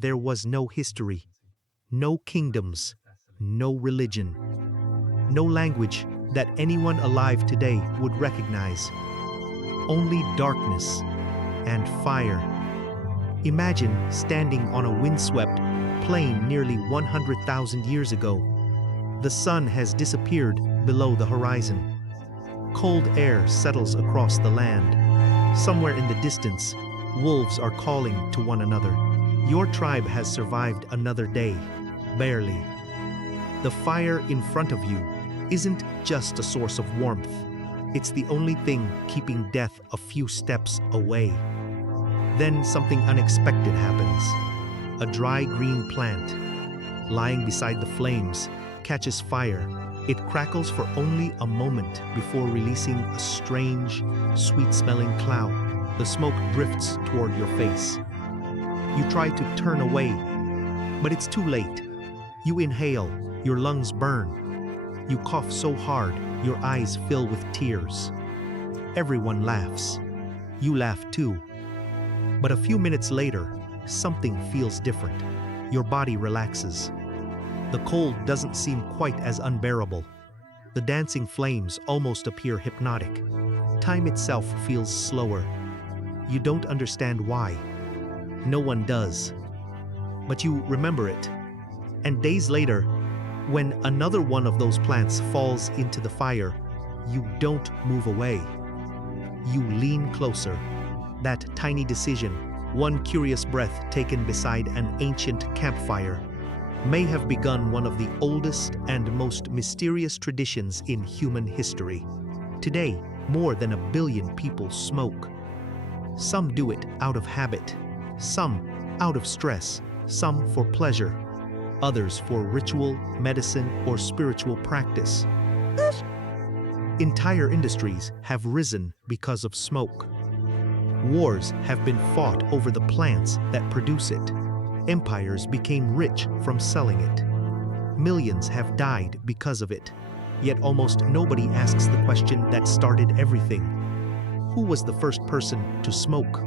there was no history, no kingdoms, no religion, no language that anyone alive today would recognize. Only darkness and fire. Imagine standing on a windswept plain nearly 100,000 years ago. The sun has disappeared below the horizon. Cold air settles across the land. Somewhere in the distance, wolves are calling to one another. Your tribe has survived another day, barely. The fire in front of you isn't just a source of warmth. It's the only thing keeping death a few steps away. Then something unexpected happens. A dry green plant, lying beside the flames, catches fire. It crackles for only a moment before releasing a strange, sweet-smelling cloud. The smoke drifts toward your face. You try to turn away, but it's too late. You inhale, your lungs burn. You cough so hard, your eyes fill with tears. Everyone laughs. You laugh too. But a few minutes later, something feels different. Your body relaxes. The cold doesn't seem quite as unbearable. The dancing flames almost appear hypnotic. Time itself feels slower. You don't understand why. No one does. But you remember it. And days later, when another one of those plants falls into the fire, you don't move away. You lean closer. That tiny decision, one curious breath taken beside an ancient campfire, may have begun one of the oldest and most mysterious traditions in human history. Today, more than 1 billion people smoke. Some do it out of habit, some out of stress, some for pleasure, others for ritual, medicine, or spiritual practice. Entire industries have risen because of smoke. Wars have been fought over the plants that produce it. Empires became rich from selling it. Millions have died because of it. Yet almost nobody asks the question that started everything. Who was the first person to smoke?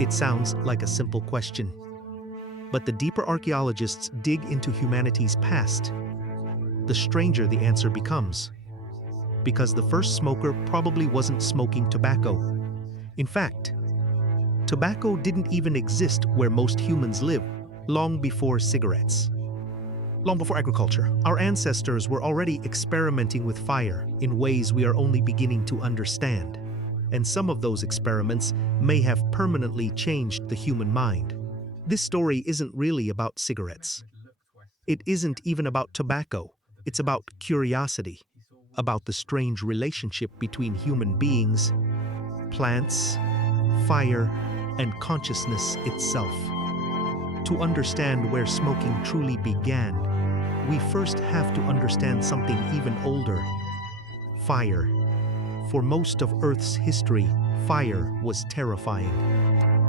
It sounds like a simple question. But the deeper archaeologists dig into humanity's past, the stranger the answer becomes. Because the first smoker probably wasn't smoking tobacco. In fact, tobacco didn't even exist where most humans live, long before cigarettes. Long before agriculture, our ancestors were already experimenting with fire in ways we are only beginning to understand. And some of those experiments may have permanently changed the human mind. This story isn't really about cigarettes. It isn't even about tobacco. It's about curiosity, about the strange relationship between human beings, plants, fire, and consciousness itself. To understand where smoking truly began, we first have to understand something even older: fire. For most of Earth's history, fire was terrifying.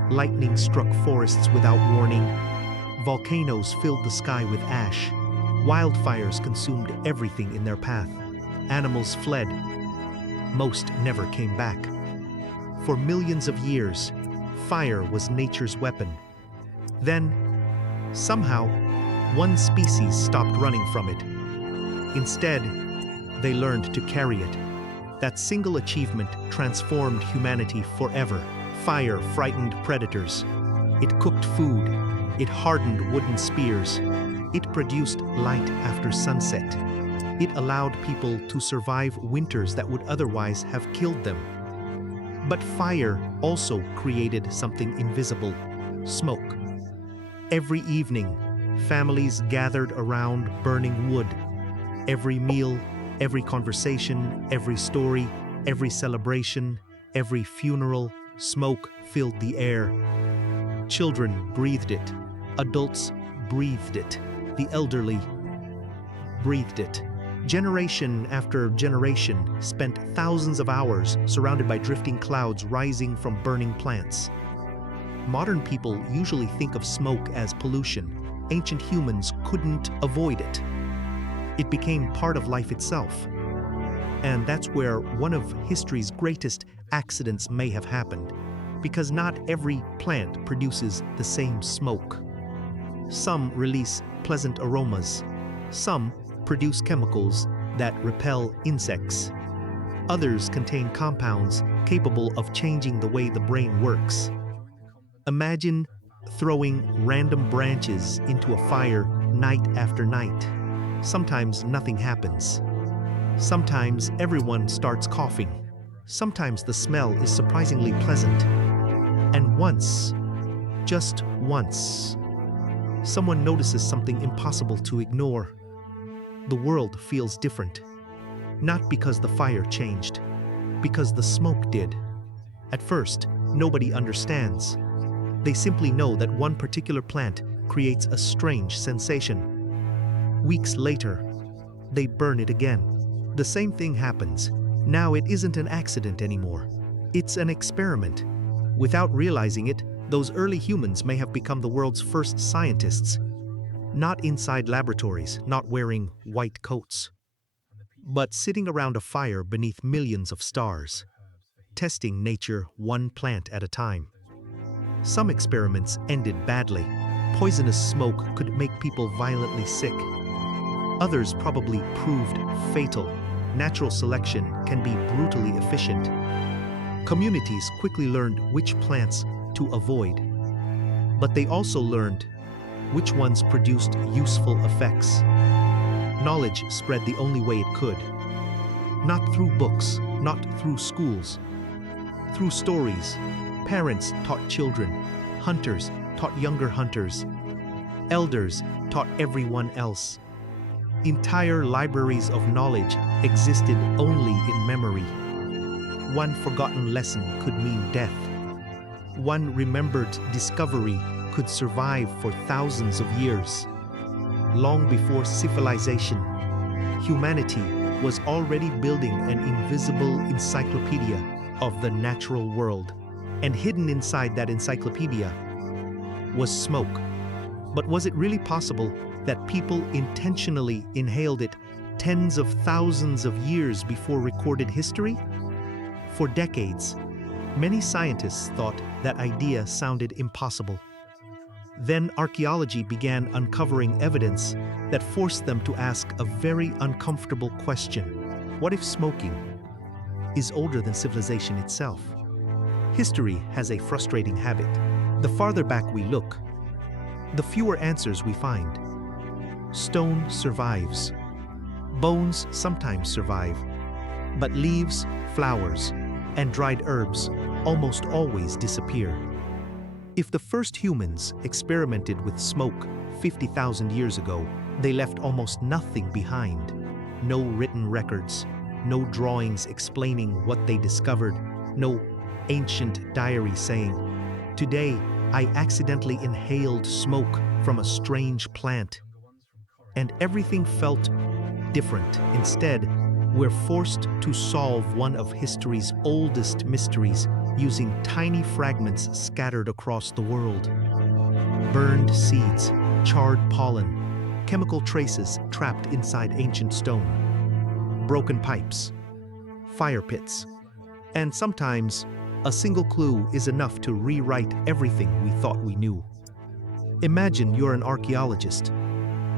Lightning struck forests without warning. Volcanoes filled the sky with ash. Wildfires consumed everything in their path. Animals fled. Most never came back. For millions of years, fire was nature's weapon. Then, somehow, one species stopped running from it. Instead, they learned to carry it. That single achievement transformed humanity forever. Fire frightened predators. It cooked food. It hardened wooden spears. It produced light after sunset. It allowed people to survive winters that would otherwise have killed them. But fire also created something invisible: smoke. Every evening, families gathered around burning wood. Every meal, every conversation, every story, every celebration, every funeral, smoke filled the air. Children breathed it. Adults breathed it. The elderly breathed it. Generation after generation spent thousands of hours surrounded by drifting clouds rising from burning plants. Modern people usually think of smoke as pollution. Ancient humans couldn't avoid it. It became part of life itself. And that's where one of history's greatest accidents may have happened, because not every plant produces the same smoke. Some release pleasant aromas. Some produce chemicals that repel insects. Others contain compounds capable of changing the way the brain works. Imagine throwing random branches into a fire night after night. Sometimes nothing happens. Sometimes everyone starts coughing. Sometimes the smell is surprisingly pleasant. And once, just once, someone notices something impossible to ignore. The world feels different. Not because the fire changed, because the smoke did. At first, nobody understands. They simply know that one particular plant creates a strange sensation. Weeks later, they burn it again. The same thing happens. Now it isn't an accident anymore. It's an experiment. Without realizing it, those early humans may have become the world's first scientists. Not inside laboratories, not wearing white coats, but sitting around a fire beneath millions of stars, testing nature one plant at a time. Some experiments ended badly. Poisonous smoke could make people violently sick. Others probably proved fatal. Natural selection can be brutally efficient. Communities quickly learned which plants to avoid, but they also learned which ones produced useful effects. Knowledge spread the only way it could. Not through books, not through schools. Through stories. Parents taught children. Hunters taught younger hunters. Elders taught everyone else. Entire libraries of knowledge existed only in memory. One forgotten lesson could mean death. One remembered discovery could survive for thousands of years. Long before civilization, humanity was already building an invisible encyclopedia of the natural world. And hidden inside that encyclopedia was smoke. But was it really possible that people intentionally inhaled it tens of thousands of years before recorded history? For decades, many scientists thought that idea sounded impossible. Then archaeology began uncovering evidence that forced them to ask a very uncomfortable question. What if smoking is older than civilization itself? History has a frustrating habit. The farther back we look, the fewer answers we find. Stone survives. Bones sometimes survive. But leaves, flowers, and dried herbs almost always disappear. If the first humans experimented with smoke 50,000 years ago, they left almost nothing behind. No written records, no drawings explaining what they discovered, no ancient diary saying, "Today, I accidentally inhaled smoke from a strange plant." And everything felt different. Instead, we're forced to solve one of history's oldest mysteries using tiny fragments scattered across the world. Burned seeds, charred pollen, chemical traces trapped inside ancient stone, broken pipes, fire pits, and sometimes a single clue is enough to rewrite everything we thought we knew. Imagine you're an archaeologist.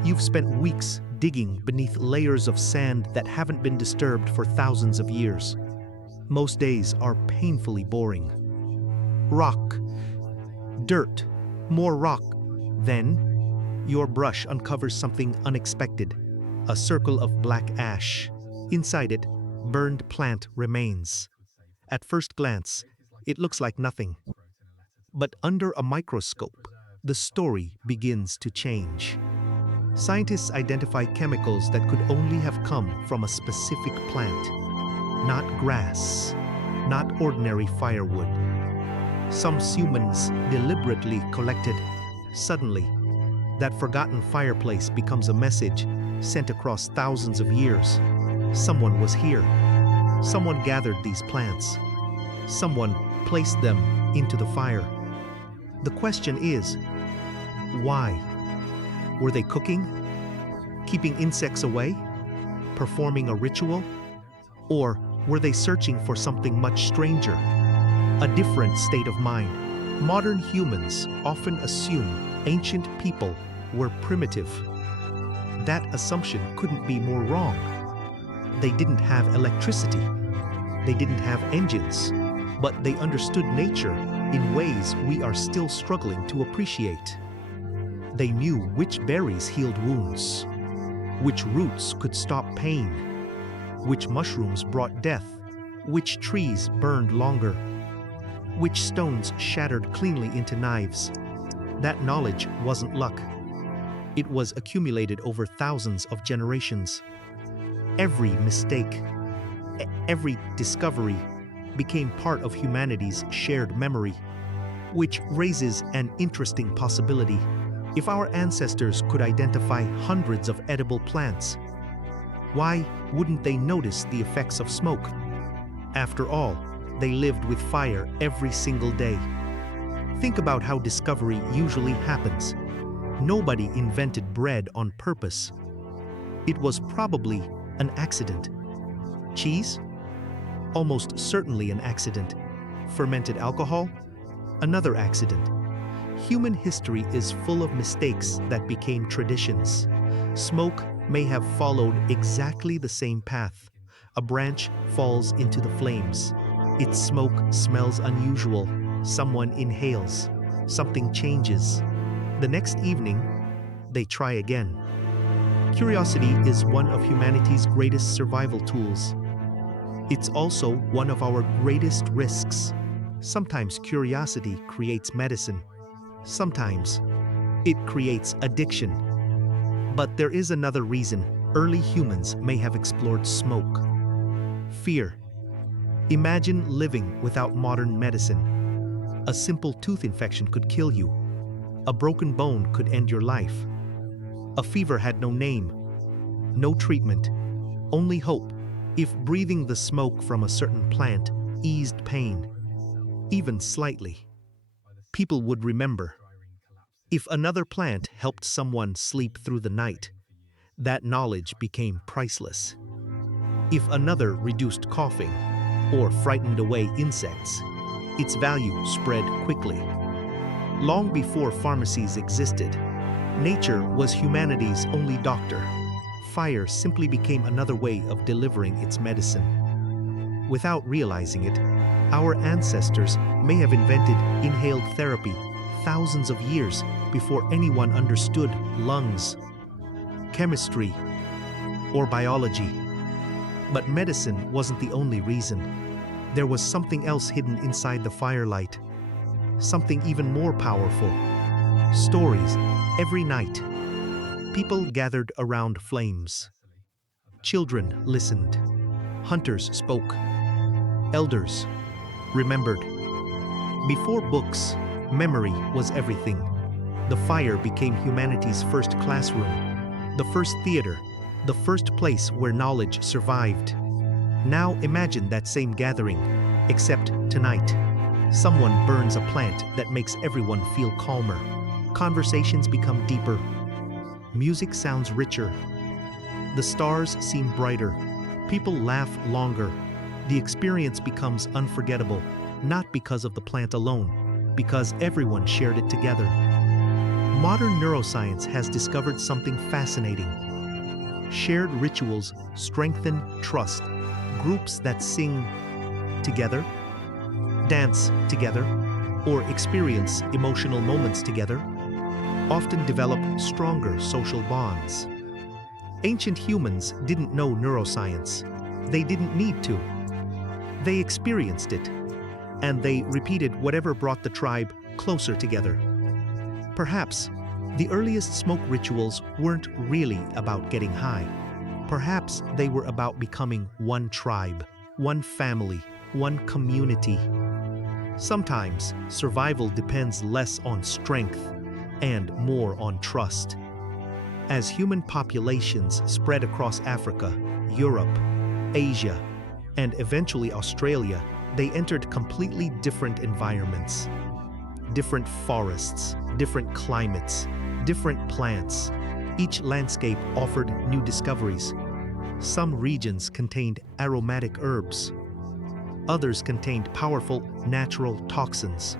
You've spent weeks digging beneath layers of sand that haven't been disturbed for thousands of years. Most days are painfully boring. Rock, dirt, more rock. Then, your brush uncovers something unexpected. A circle of black ash. Inside it, burned plant remains. At first glance, it looks like nothing. But under a microscope, the story begins to change. Scientists identify chemicals that could only have come from a specific plant. Not grass, not ordinary firewood. Some humans deliberately collected. Suddenly, that forgotten fireplace becomes a message sent across thousands of years. Someone was here. Someone gathered these plants. Someone placed them into the fire. The question is, why? Were they cooking? Keeping insects away? Performing a ritual? Or were they searching for something much stranger? A different state of mind. Modern humans often assume ancient people were primitive. That assumption couldn't be more wrong. They didn't have electricity. They didn't have engines, but they understood nature in ways we are still struggling to appreciate. They knew which berries healed wounds, which roots could stop pain, which mushrooms brought death, which trees burned longer, which stones shattered cleanly into knives. That knowledge wasn't luck. It was accumulated over thousands of generations. Every mistake, every discovery became part of humanity's shared memory, which raises an interesting possibility. If our ancestors could identify hundreds of edible plants, why wouldn't they notice the effects of smoke? After all, they lived with fire every single day. Think about how discovery usually happens. Nobody invented bread on purpose. It was probably an accident. Cheese? Almost certainly an accident. Fermented alcohol? Another accident. Human history is full of mistakes that became traditions. Smoke may have followed exactly the same path. A branch falls into the flames. Its smoke smells unusual. Someone inhales. Something changes. The next evening, they try again. Curiosity is one of humanity's greatest survival tools. It's also one of our greatest risks. Sometimes curiosity creates medicine. Sometimes it creates addiction. But there is another reason early humans may have explored smoke. Fear. Imagine living without modern medicine. A simple tooth infection could kill you. A broken bone could end your life. A fever had no name, no treatment, only hope. If breathing the smoke from a certain plant eased pain, even slightly, people would remember. If another plant helped someone sleep through the night, that knowledge became priceless. If another reduced coughing or frightened away insects, its value spread quickly. Long before pharmacies existed, nature was humanity's only doctor. Fire simply became another way of delivering its medicine. Without realizing it, our ancestors may have invented inhaled therapy thousands of years before anyone understood lungs, chemistry, or biology. But medicine wasn't the only reason. There was something else hidden inside the firelight. Something even more powerful. Stories. Every night, people gathered around flames. Children listened. Hunters spoke. Elders remembered. Before books, memory was everything. The fire became humanity's first classroom, the first theater, the first place where knowledge survived. Now imagine that same gathering, except tonight. Someone burns a plant that makes everyone feel calmer. Conversations become deeper. Music sounds richer. The stars seem brighter. People laugh longer. The experience becomes unforgettable, not because of the plant alone, because everyone shared it together. Modern neuroscience has discovered something fascinating. Shared rituals strengthen trust. Groups that sing together, dance together, or experience emotional moments together often develop stronger social bonds. Ancient humans didn't know neuroscience. They didn't need to. They experienced it, and they repeated whatever brought the tribe closer together. Perhaps the earliest smoke rituals weren't really about getting high. Perhaps they were about becoming one tribe, one family, one community. Sometimes survival depends less on strength and more on trust. As human populations spread across Africa, Europe, Asia, and eventually Australia, they entered completely different environments. Different forests, different climates, different plants. Each landscape offered new discoveries. Some regions contained aromatic herbs. Others contained powerful natural toxins.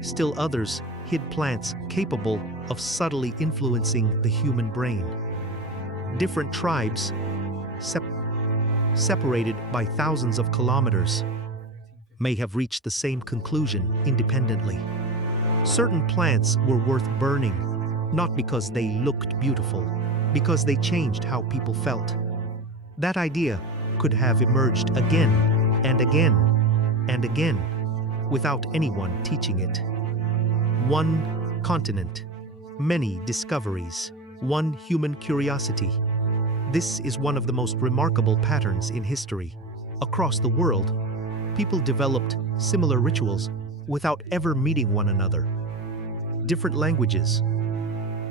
Still others hid plants capable of subtly influencing the human brain. Different tribes, separated by thousands of kilometers, may have reached the same conclusion independently. Certain plants were worth burning, not because they looked beautiful, because they changed how people felt. That idea could have emerged again and again and again without anyone teaching it. One continent, many discoveries, one human curiosity. This is one of the most remarkable patterns in history. Across the world, people developed similar rituals without ever meeting one another. Different languages,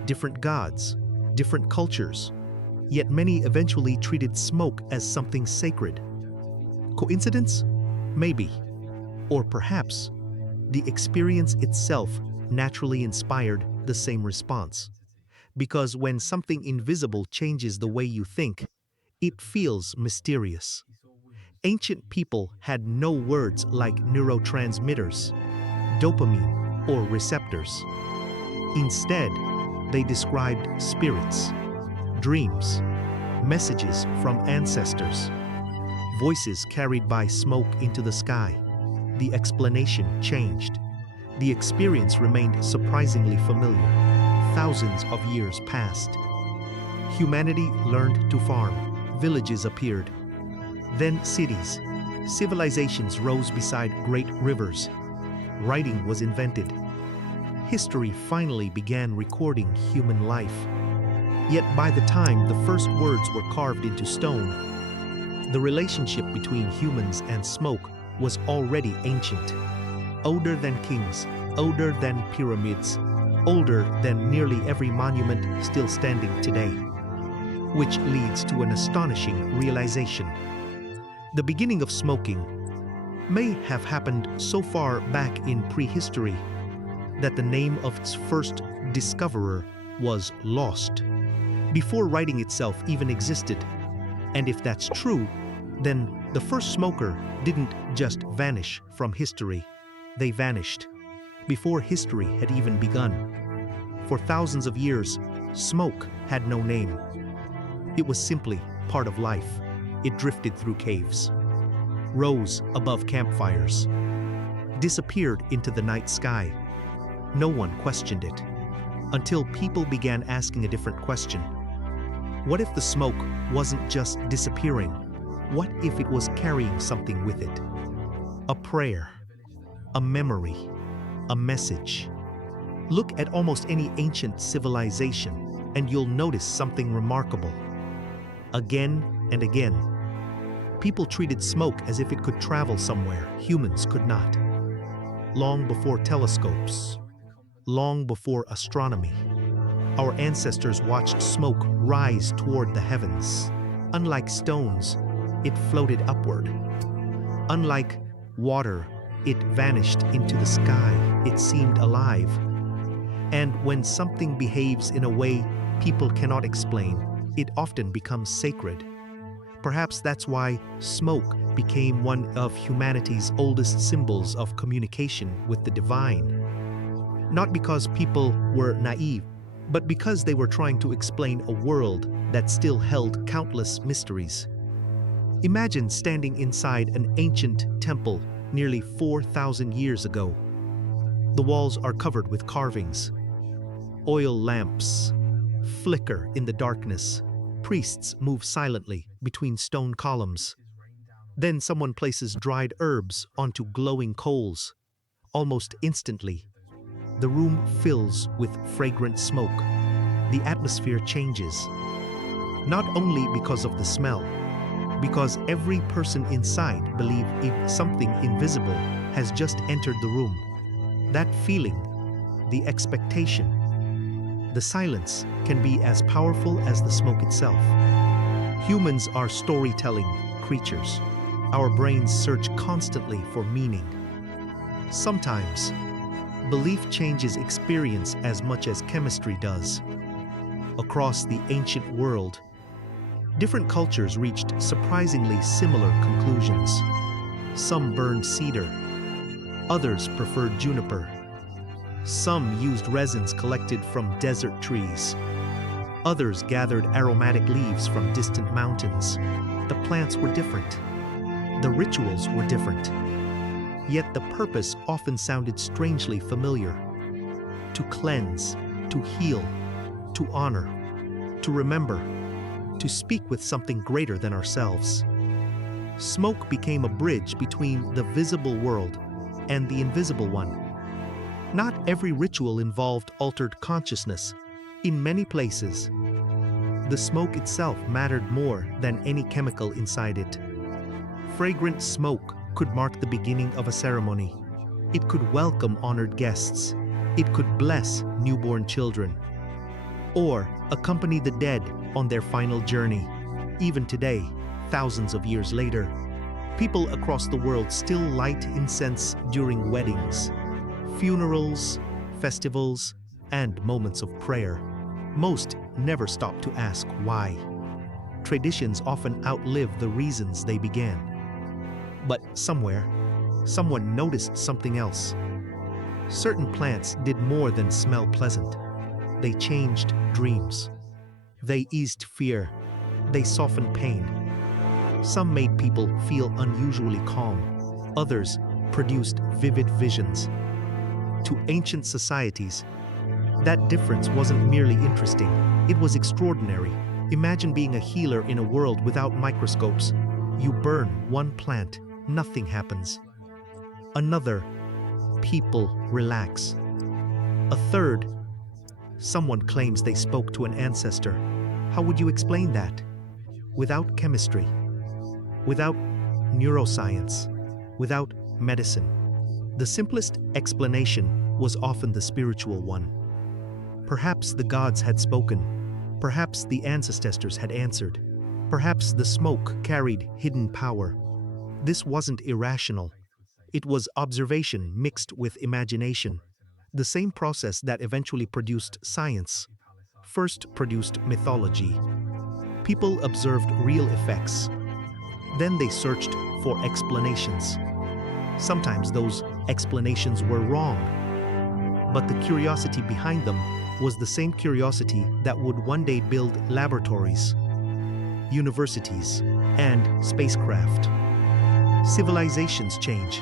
different gods, different cultures, yet many eventually treated smoke as something sacred. Coincidence? Maybe. Or perhaps the experience itself naturally inspired the same response. Because when something invisible changes the way you think, it feels mysterious. Ancient people had no words like neurotransmitters, dopamine, or receptors. Instead, they described spirits, dreams, messages from ancestors, voices carried by smoke into the sky. The explanation changed. The experience remained surprisingly familiar. Thousands of years passed. Humanity learned to farm. Villages appeared. Then cities. Civilizations rose beside great rivers. Writing was invented. History finally began recording human life. Yet by the time the first words were carved into stone, the relationship between humans and smoke was already ancient. Older than kings, older than pyramids, older than nearly every monument still standing today. Which leads to an astonishing realization. The beginning of smoking may have happened so far back in prehistory that the name of its first discoverer was lost, before writing itself even existed. And if that's true, then the first smoker didn't just vanish from history. They vanished before history had even begun. For thousands of years, smoke had no name. It was simply part of life. It drifted through caves, rose above campfires, disappeared into the night sky. No one questioned it, until people began asking a different question. What if the smoke wasn't just disappearing? What if it was carrying something with it? A prayer, a memory, a message. Look at almost any ancient civilization, and you'll notice something remarkable. Again and again, people treated smoke as if it could travel somewhere humans could not. Long before telescopes, long before astronomy, our ancestors watched smoke rise toward the heavens. Unlike stones, it floated upward. Unlike water, it vanished into the sky. It seemed alive. And when something behaves in a way people cannot explain, it often becomes sacred. Perhaps that's why smoke became one of humanity's oldest symbols of communication with the divine. Not because people were naive, but because they were trying to explain a world that still held countless mysteries. Imagine standing inside an ancient temple nearly 4,000 years ago. The walls are covered with carvings. Oil lamps flicker in the darkness. Priests move silently between stone columns. Then someone places dried herbs onto glowing coals. Almost instantly, the room fills with fragrant smoke. The atmosphere changes. Not only because of the smell, because every person inside believes something invisible has just entered the room. That feeling, the expectation, the silence can be as powerful as the smoke itself. Humans are storytelling creatures. Our brains search constantly for meaning. Sometimes, belief changes experience as much as chemistry does. Across the ancient world, different cultures reached surprisingly similar conclusions. Some burned cedar, others preferred juniper. Some used resins collected from desert trees. Others gathered aromatic leaves from distant mountains. The plants were different. The rituals were different. Yet the purpose often sounded strangely familiar. To cleanse, to heal, to honor, to remember, to speak with something greater than ourselves. Smoke became a bridge between the visible world and the invisible one. Not every ritual involved altered consciousness. In many places, the smoke itself mattered more than any chemical inside it. Fragrant smoke could mark the beginning of a ceremony. It could welcome honored guests. It could bless newborn children. Or accompany the dead on their final journey. Even today, thousands of years later, people across the world still light incense during weddings, funerals, festivals, and moments of prayer. Most never stop to ask why. Traditions often outlive the reasons they began. But somewhere, someone noticed something else. Certain plants did more than smell pleasant. They changed dreams. They eased fear. They softened pain. Some made people feel unusually calm. Others produced vivid visions. To ancient societies, that difference wasn't merely interesting, it was extraordinary. Imagine being a healer in a world without microscopes. You burn one plant, nothing happens. Another, people relax. A third, someone claims they spoke to an ancestor. How would you explain that? Without chemistry, without neuroscience, without medicine. The simplest explanation was often the spiritual one. Perhaps the gods had spoken. Perhaps the ancestors had answered. Perhaps the smoke carried hidden power. This wasn't irrational. It was observation mixed with imagination. The same process that eventually produced science first produced mythology. People observed real effects. Then they searched for explanations. Sometimes those explanations were wrong, but the curiosity behind them was the same curiosity that would one day build laboratories, universities, and spacecraft. Civilizations change.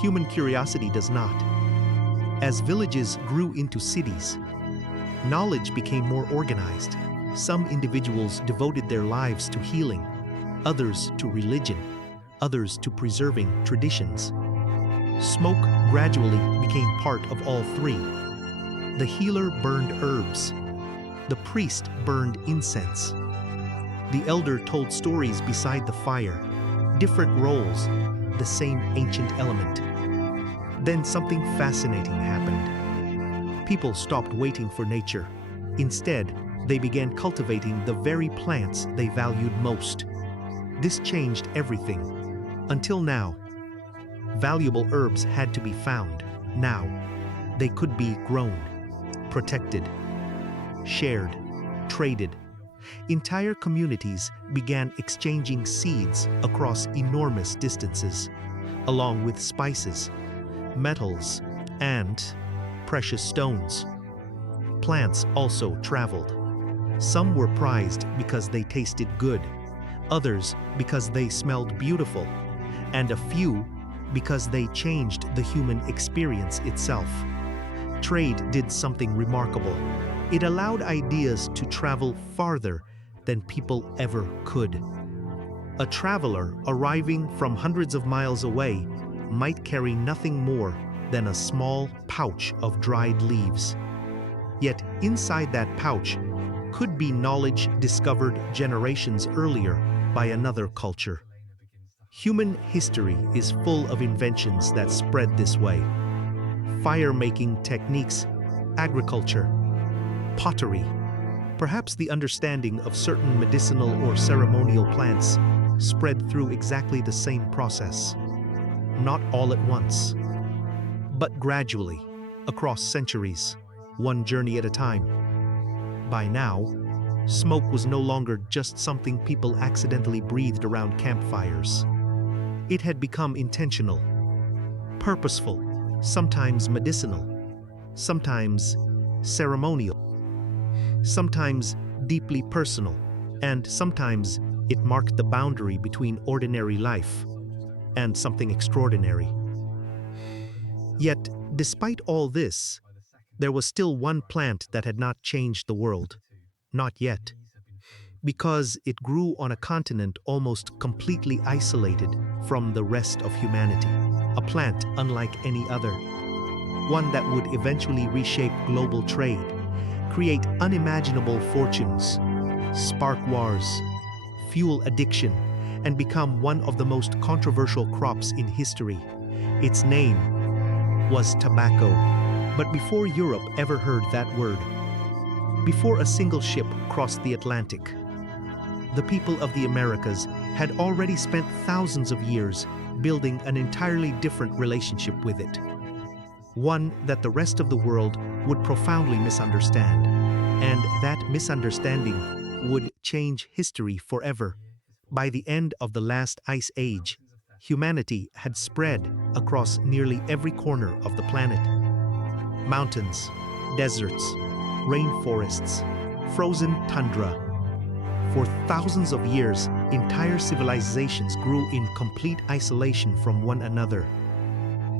Human curiosity does not. As villages grew into cities, knowledge became more organized. Some individuals devoted their lives to healing, others to religion, others to preserving traditions. Smoke gradually became part of all three. The healer burned herbs. The priest burned incense. The elder told stories beside the fire. Different roles, the same ancient element. Then something fascinating happened. People stopped waiting for nature. Instead, they began cultivating the very plants they valued most. This changed everything. Until now, valuable herbs had to be found. Now, they could be grown, protected, shared, traded. Entire communities began exchanging seeds across enormous distances, along with spices, metals, and precious stones. Plants also traveled. Some were prized because they tasted good, others because they smelled beautiful, and a few because they changed the human experience itself. Trade did something remarkable. It allowed ideas to travel farther than people ever could. A traveler arriving from hundreds of miles away might carry nothing more than a small pouch of dried leaves. Yet inside that pouch could be knowledge discovered generations earlier by another culture. Human history is full of inventions that spread this way. Fire-making techniques, agriculture, pottery. Perhaps the understanding of certain medicinal or ceremonial plants spread through exactly the same process. Not all at once, but gradually, across centuries, one journey at a time. By now, smoke was no longer just something people accidentally breathed around campfires. It had become intentional, purposeful, sometimes medicinal. sometimes ceremonial, sometimes deeply personal, and sometimes it marked the boundary between ordinary life and something extraordinary. Yet, despite all this, there was still one plant that had not changed the world. Not yet. Because it grew on a continent almost completely isolated from the rest of humanity. A plant unlike any other. One that would eventually reshape global trade, create unimaginable fortunes, spark wars, fuel addiction, and become one of the most controversial crops in history. Its name was tobacco. But before Europe ever heard that word, before a single ship crossed the Atlantic, the people of the Americas had already spent thousands of years building an entirely different relationship with it. One that the rest of the world would profoundly misunderstand, and that misunderstanding would change history forever. By the end of the last ice age, humanity had spread across nearly every corner of the planet. Mountains, deserts, rainforests, frozen tundra. For thousands of years, entire civilizations grew in complete isolation from one another.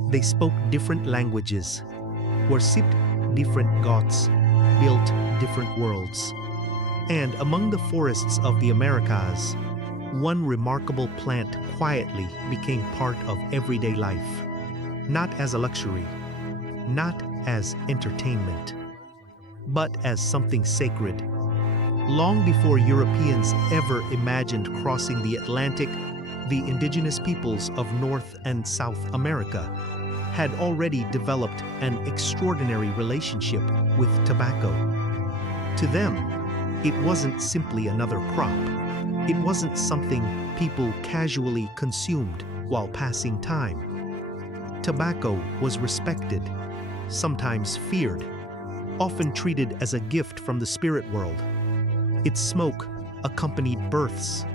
They spoke different languages, worshipped different gods, built different worlds. And among the forests of the Americas, one remarkable plant quietly became part of everyday life. Not as a luxury, not as entertainment, but as something sacred. Long before Europeans ever imagined crossing the Atlantic, the indigenous peoples of North and South America had already developed an extraordinary relationship with tobacco. To them, it wasn't simply another crop. It wasn't something people casually consumed while passing time. Tobacco was respected, sometimes feared, often treated as a gift from the spirit world. Its smoke accompanied births.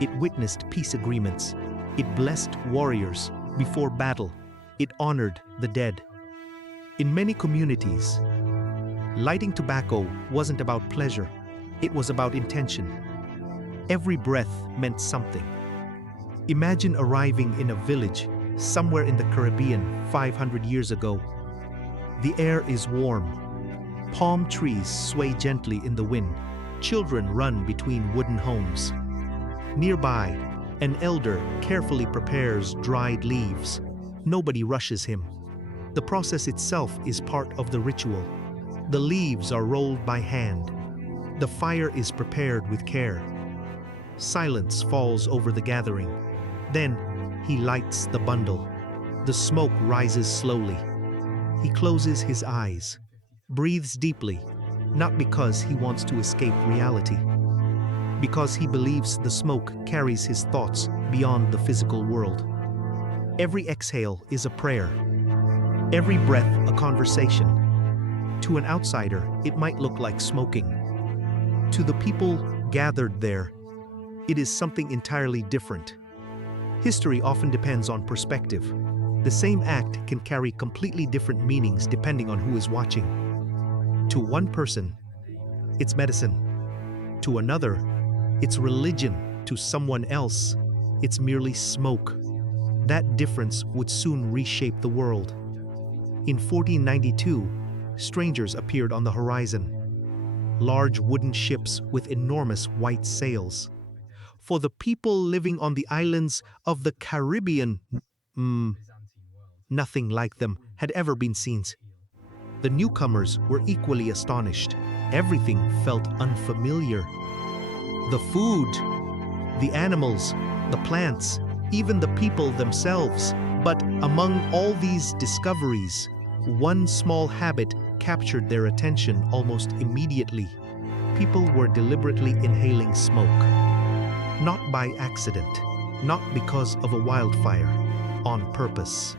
It witnessed peace agreements. It blessed warriors before battle. It honored the dead. In many communities, lighting tobacco wasn't about pleasure. It was about intention. Every breath meant something. Imagine arriving in a village somewhere in the Caribbean 500 years ago. The air is warm. Palm trees sway gently in the wind. Children run between wooden homes. Nearby, an elder carefully prepares dried leaves. Nobody rushes him. The process itself is part of the ritual. The leaves are rolled by hand. The fire is prepared with care. Silence falls over the gathering. Then, he lights the bundle. The smoke rises slowly. He closes his eyes, breathes deeply, not because he wants to escape reality, because he believes the smoke carries his thoughts beyond the physical world. Every exhale is a prayer, every breath a conversation. To an outsider, it might look like smoking. To the people gathered there, it is something entirely different. History often depends on perspective. The same act can carry completely different meanings depending on who is watching. To one person, it's medicine. To another, it's religion. To someone else, it's merely smoke. That difference would soon reshape the world. In 1492, strangers appeared on the horizon. Large wooden ships with enormous white sails. For the people living on the islands of the Caribbean, nothing like them had ever been seen. The newcomers were equally astonished. Everything felt unfamiliar. The food, the animals, the plants, even the people themselves. But among all these discoveries, one small habit captured their attention almost immediately. People were deliberately inhaling smoke. Not by accident, not because of a wildfire, on purpose.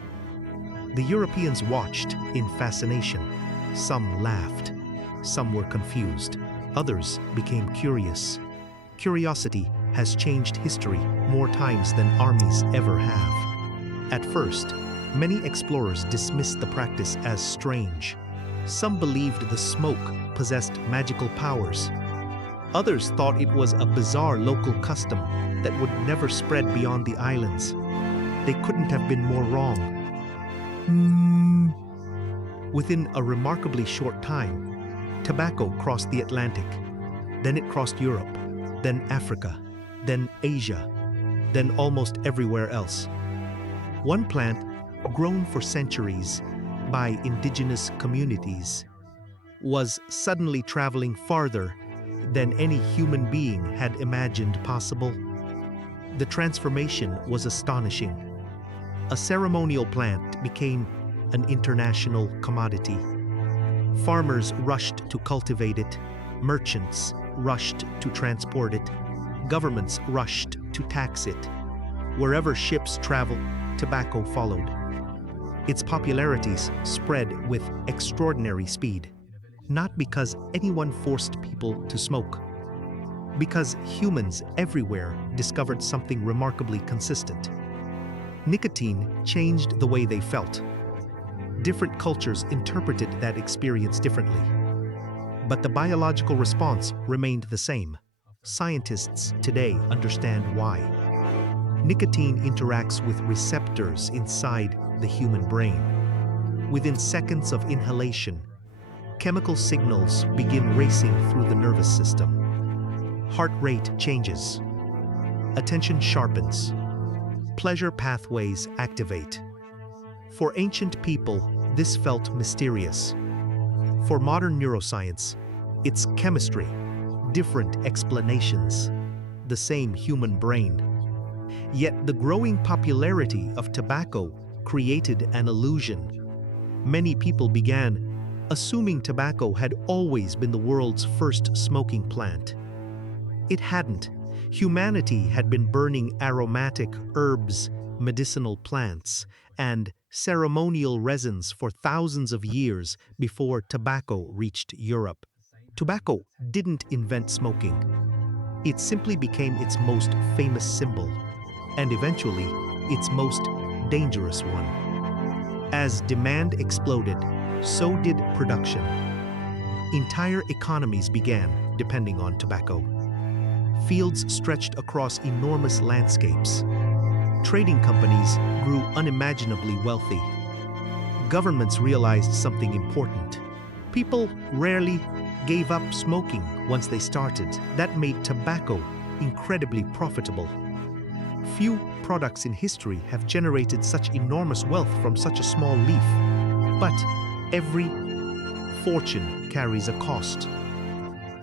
The Europeans watched in fascination. Some laughed, some were confused, others became curious. Curiosity has changed history more times than armies ever have. At first, many explorers dismissed the practice as strange. Some believed the smoke possessed magical powers. Others thought it was a bizarre local custom that would never spread beyond the islands. They couldn't have been more wrong. Within a remarkably short time, tobacco crossed the Atlantic. Then it crossed Europe, then Africa, then Asia, then almost everywhere else. One plant, grown for centuries by indigenous communities, was suddenly traveling farther than any human being had imagined possible. The transformation was astonishing. A ceremonial plant became an international commodity. Farmers rushed to cultivate it, merchants rushed to transport it, governments rushed to tax it. Wherever ships traveled, tobacco followed. Its popularities spread with extraordinary speed, not because anyone forced people to smoke, because humans everywhere discovered something remarkably consistent. Nicotine changed the way they felt. Different cultures interpreted that experience differently. But the biological response remained the same. Scientists today understand why. Nicotine interacts with receptors inside the human brain. Within seconds of inhalation, chemical signals begin racing through the nervous system. Heart rate changes. Attention sharpens. Pleasure pathways activate. For ancient people, this felt mysterious. For modern neuroscience, it's chemistry, different explanations, the same human brain. Yet the growing popularity of tobacco created an illusion. Many people began assuming tobacco had always been the world's first smoking plant. It hadn't. Humanity had been burning aromatic herbs, medicinal plants, and ceremonial resins for thousands of years before tobacco reached Europe. Tobacco didn't invent smoking. It simply became its most famous symbol, and eventually its most dangerous one. As demand exploded, so did production. Entire economies began depending on tobacco. Fields stretched across enormous landscapes. Trading companies grew unimaginably wealthy. Governments realized something important. People rarely gave up smoking once they started. That made tobacco incredibly profitable. Few products in history have generated such enormous wealth from such a small leaf. But every fortune carries a cost.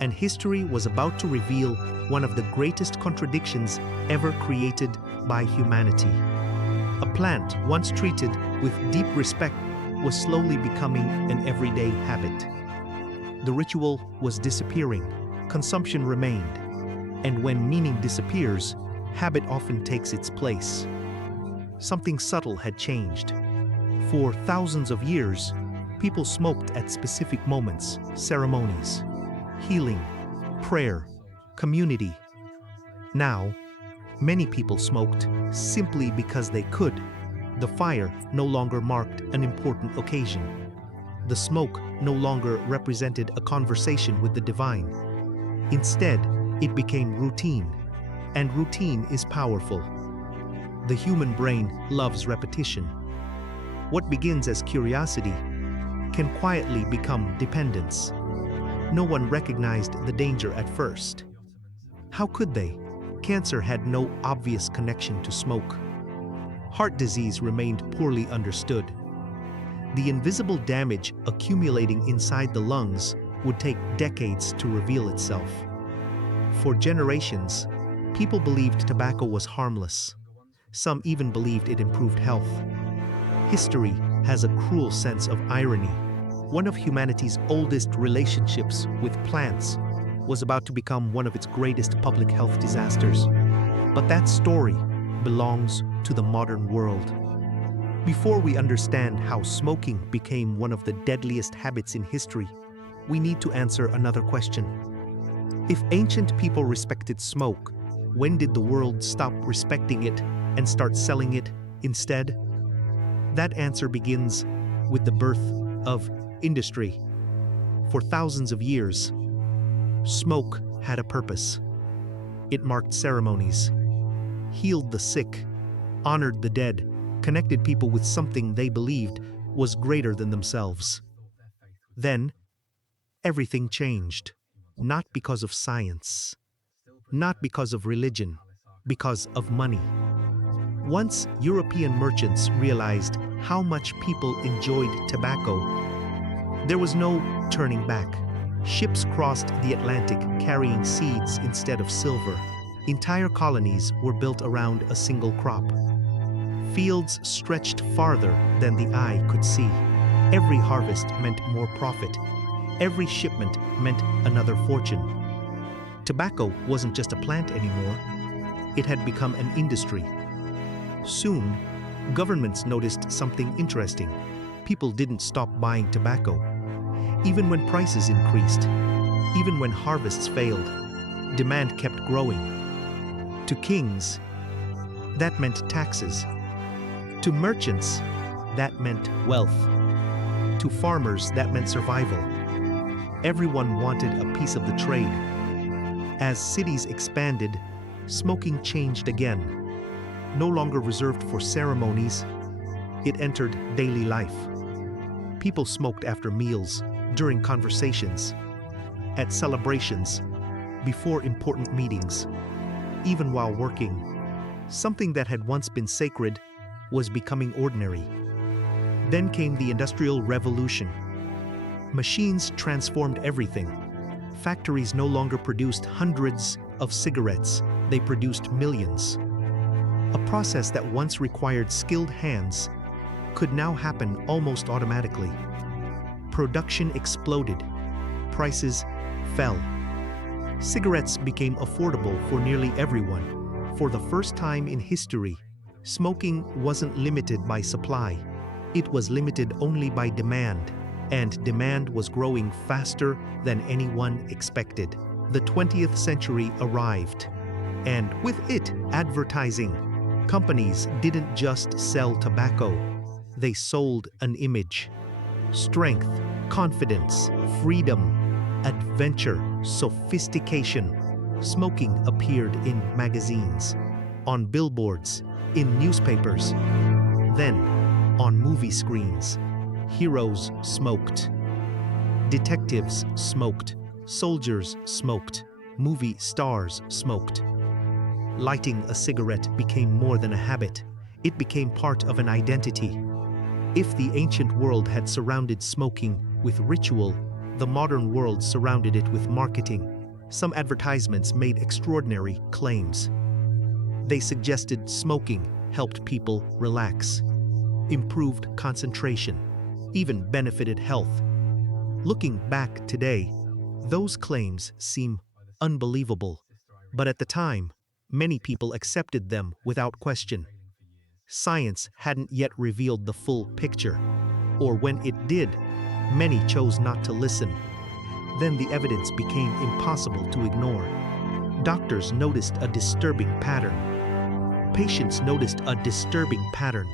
And history was about to reveal one of the greatest contradictions ever created by humanity. A plant once treated with deep respect was slowly becoming an everyday habit. The ritual was disappearing, consumption remained, and when meaning disappears, habit often takes its place. Something subtle had changed. For thousands of years, people smoked at specific moments, ceremonies, healing, prayer, community. Now, many people smoked simply because they could. The fire no longer marked an important occasion. The smoke no longer represented a conversation with the divine. Instead, it became routine, and routine is powerful. The human brain loves repetition. What begins as curiosity can quietly become dependence. No one recognized the danger at first. How could they? Cancer had no obvious connection to smoke. Heart disease remained poorly understood. The invisible damage accumulating inside the lungs would take decades to reveal itself. For generations, people believed tobacco was harmless. Some even believed it improved health. History has a cruel sense of irony. One of humanity's oldest relationships with plants was about to become one of its greatest public health disasters. But that story belongs to the modern world. Before we understand how smoking became one of the deadliest habits in history, we need to answer another question. If ancient people respected smoke, when did the world stop respecting it and start selling it instead? That answer begins with the birth of industry. For thousands of years, smoke had a purpose. It marked ceremonies, healed the sick, honored the dead, connected people with something they believed was greater than themselves. Then, everything changed, not because of science, not because of religion, because of money. Once European merchants realized how much people enjoyed tobacco, there was no turning back. Ships crossed the Atlantic carrying seeds instead of silver. Entire colonies were built around a single crop. Fields stretched farther than the eye could see. Every harvest meant more profit. Every shipment meant another fortune. Tobacco wasn't just a plant anymore. It had become an industry. Soon, governments noticed something interesting. People didn't stop buying tobacco. Even when prices increased, even when harvests failed, demand kept growing. To kings, that meant taxes. To merchants, that meant wealth. To farmers, that meant survival. Everyone wanted a piece of the trade. As cities expanded, smoking changed again. No longer reserved for ceremonies, it entered daily life. People smoked after meals, during conversations, at celebrations, before important meetings, even while working. Something that had once been sacred was becoming ordinary. Then came the Industrial Revolution. Machines transformed everything. Factories no longer produced hundreds of cigarettes, they produced millions. A process that once required skilled hands could now happen almost automatically. Production exploded. Prices fell. Cigarettes became affordable for nearly everyone. For the first time in history, smoking wasn't limited by supply. It was limited only by demand, and demand was growing faster than anyone expected. The 20th century arrived, and with it, advertising. Companies didn't just sell tobacco, they sold an image. Strength, confidence, freedom, adventure, sophistication. Smoking appeared in magazines, on billboards, in newspapers, then on movie screens. Heroes smoked. Detectives smoked. Soldiers smoked. Movie stars smoked. Lighting a cigarette became more than a habit. It became part of an identity. If the ancient world had surrounded smoking with ritual, the modern world surrounded it with marketing. Some advertisements made extraordinary claims. They suggested smoking helped people relax, improved concentration, even benefited health. Looking back today, those claims seem unbelievable. But at the time, many people accepted them without question. Science hadn't yet revealed the full picture, or when it did, many chose not to listen. Then the evidence became impossible to ignore. Doctors noticed a disturbing pattern. Patients noticed a disturbing pattern.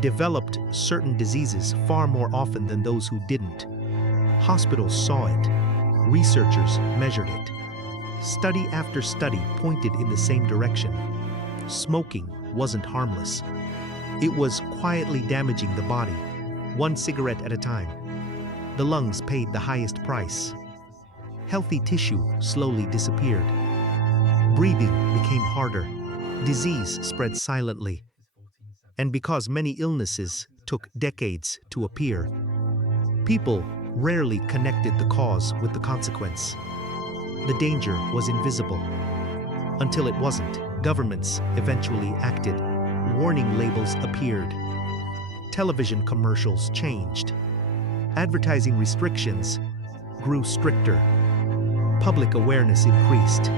Developed certain diseases far more often than those who didn't. Hospitals saw it. Researchers measured it. Study after study pointed in the same direction. Smoking wasn't harmless. It was quietly damaging the body, one cigarette at a time. The lungs paid the highest price. Healthy tissue slowly disappeared. Breathing became harder. Disease spread silently. And because many illnesses took decades to appear, people rarely connected the cause with the consequence. The danger was invisible. Until it wasn't, governments eventually acted. Warning labels appeared. Television commercials changed. Advertising restrictions grew stricter. Public awareness increased.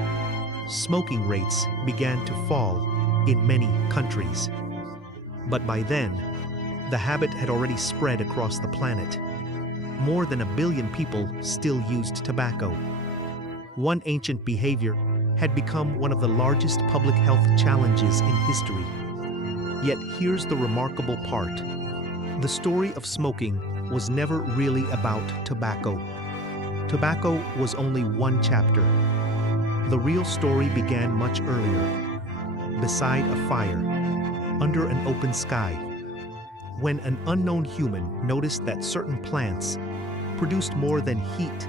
Smoking rates began to fall in many countries. But by then, the habit had already spread across the planet. More than 1 billion people still used tobacco. One ancient behavior had become one of the largest public health challenges in history. Yet here's the remarkable part. The story of smoking was never really about tobacco. Tobacco was only one chapter. The real story began much earlier, beside a fire, under an open sky, when an unknown human noticed that certain plants produced more than heat,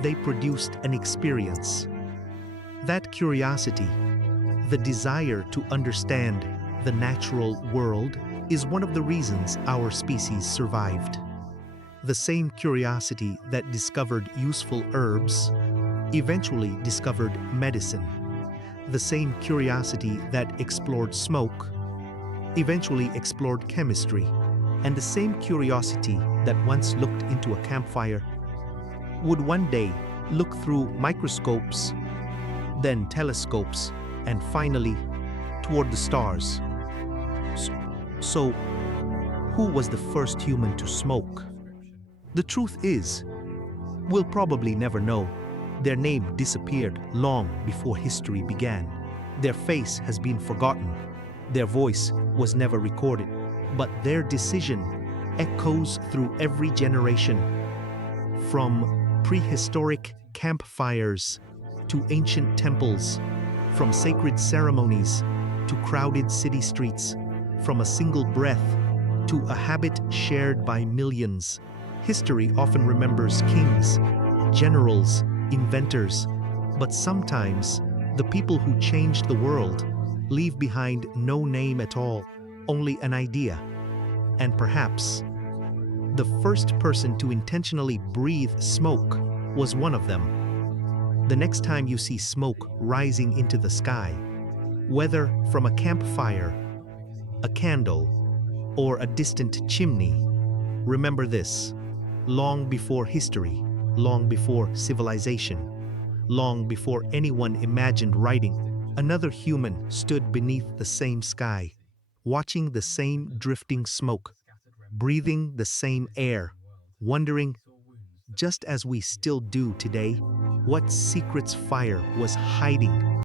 they produced an experience. That curiosity, the desire to understand the natural world, is one of the reasons our species survived. The same curiosity that discovered useful herbs eventually discovered medicine. The same curiosity that explored smoke eventually explored chemistry. And the same curiosity that once looked into a campfire would one day look through microscopes, then telescopes, and finally toward the stars. So, who was the first human to smoke? The truth is, we'll probably never know. Their name disappeared long before history began. Their face has been forgotten. Their voice was never recorded. But their decision echoes through every generation. From prehistoric campfires to ancient temples, from sacred ceremonies to crowded city streets, from a single breath to a habit shared by millions. History often remembers kings, generals, inventors, but sometimes the people who changed the world leave behind no name at all, only an idea. And perhaps the first person to intentionally breathe smoke was one of them. The next time you see smoke rising into the sky, whether from a campfire, a candle, or a distant chimney, remember this: long before history, long before civilization, long before anyone imagined writing, another human stood beneath the same sky, watching the same drifting smoke, breathing the same air, wondering, just as we still do today, what secrets fire was hiding